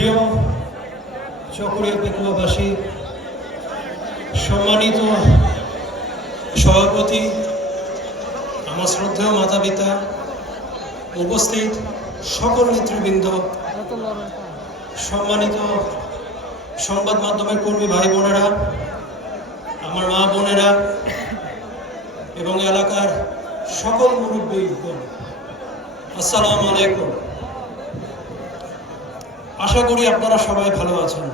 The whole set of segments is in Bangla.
প্রিয় চকরিয়া পেকুয়াবাসী সম্মানিত সভাপতি, আমার শ্রদ্ধেয় মাতা পিতা উপস্থিত সকল নেতৃবৃন্দ, সম্মানিত সংবাদ মাধ্যমের কর্মী ভাই বোনেরা, আমার মা বোনেরা এবং এলাকার সকল মুরব্বী আসসালামু আলাইকুম। আশা করি আপনারা সবাই ভালো আছেন।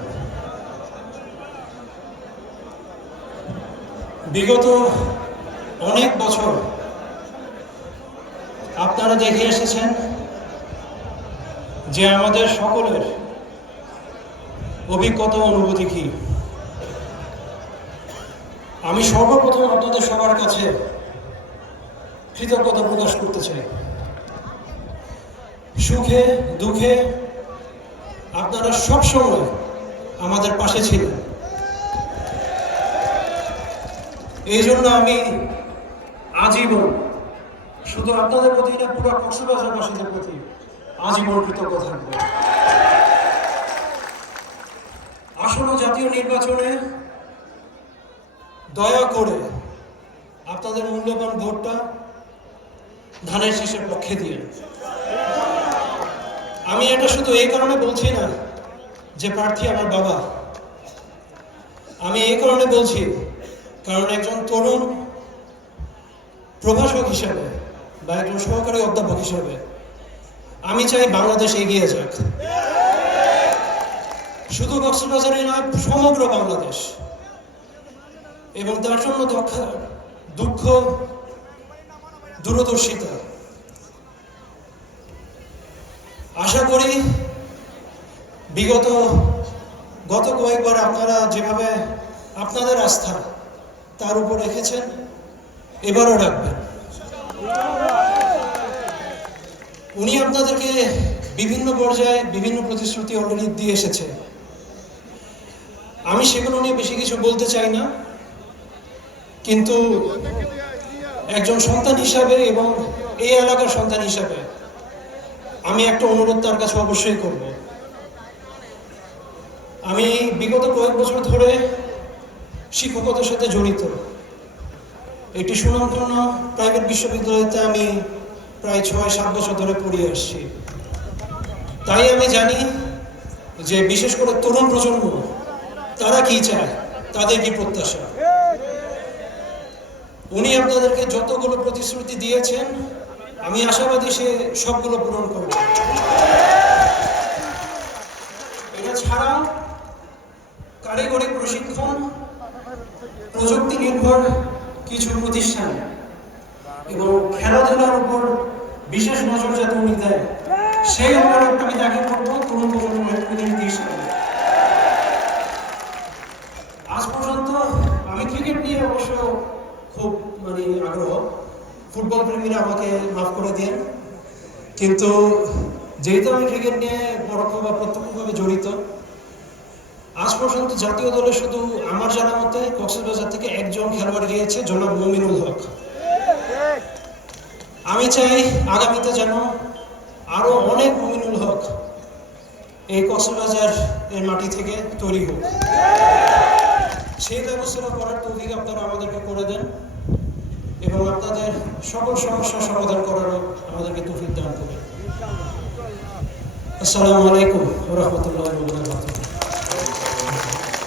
বিগত অনেক বছর আপনারা দেখে এসেছেন যে আমাদের সকলের অভিজ্ঞতা অনুভূতি কি। আমি সর্বপ্রথম আপনাদের সবার কাছে কৃতজ্ঞতা প্রকাশ করতে চাই। সুখে, দুঃখে আপনারা সব সময় আমাদের পাশে ছিলেন। এই জন্য আমি আজীবন শুধু আপনাদের প্রতি না, পুরো কক্সবাজারবাসীদের প্রতি আজীবন কৃতজ্ঞ থাকব। আসন্ন জাতীয় নির্বাচনে দয়া করে আপনাদের মূল্যবান ভোটটা ধানের শীষের পক্ষে দিয়ে। আমি এটা শুধু এই কারণে বলছি না যে প্রার্থী আমার বাবা। আমি এই কারণে বলছি, কারণ একজন তরুণ প্রভাষক হিসাবে বা একজন সহকারী অধ্যাপক হিসাবে আমি চাই বাংলাদেশ এগিয়ে যাক। শুধু কক্সবাজারে নয়, সমগ্র বাংলাদেশ। এবং তার জন্য দুঃখ, দূরদর্শিতা আশা করি বিগত গত কয়েকবার আপনারা যেভাবে আপনাদের আস্থা তার উপর রেখেছেন, এবারও রাখবেন। উনি আপনাদেরকে বিভিন্ন পর্যায়ে বিভিন্ন প্রতিশ্রুতি অলরেডি দিয়ে এসেছে। আমি সেগুলো নিয়ে বেশি কিছু বলতে চাই না, কিন্তু একজন সন্তান হিসাবে এবং এই এলাকার সন্তান হিসাবে আমি একটা অনুরোধ তার কাছে অবশ্যই করব। আমি বিগত কয়েক বছর ধরে শিক্ষকতার সাথে জড়িত। একটি সুনামধন্য প্রাইভেট বিশ্ববিদ্যালয়তে আমি প্রায় ছয়, সাত বছর ধরে পড়িয়ে আসছি। তাই আমি জানি যে বিশেষ করে তরুণ প্রজন্ম, তারা কি চায়, তাদের কি প্রত্যাশা? উনি আপনাদেরকে যতগুলো প্রতিশ্রুতি দিয়েছেন, আমি আশাবাদী সে সবগুলো পূরণ করবে। এটা ছাড়া কারিগরি প্রশিক্ষণ, প্রযুক্তি নির্ভর কিছু প্রতিষ্ঠান এবং খেলাধুলার উপর বিশেষ নজর যাতে উনি দেয়, সেই অনুরোধ আমি তাকে করব তরুণ প্রজন্মের প্রতিনিধি হিসেবে আজ পর্যন্ত আমি ক্রিকেট নিয়ে অবশ্য খুব মানে আগ্রহ। ফুটবল প্রেমীরা আমাকে মাফ করে দিন কিন্তু যেহেতু আমি ক্রিকেট নিয়ে পরোক্ষ বা প্রত্যক্ষভাবে জড়িত আজ পর্যন্ত জাতীয় দলে শুধু আমার জানা মতে কক্সবাজার থেকে একজন খেলোয়াড় গিয়েছে, জনাব মমিনুল হক। আমি চাই আগামীতে যেন আরও অনেক মমিনুল হক এই কক্সবাজার এর মাটি থেকে তৈরি হোক। সেই ব্যবস্থাটা করার তৌফিক আপনারা আমাদেরকে করে দেন এবং আপনাদের সকল সমস্যার সমাধান করারও আমাদেরকে তৌফিক দান করবেন আসসালামু আলাইকুম রহমতুল্লাহ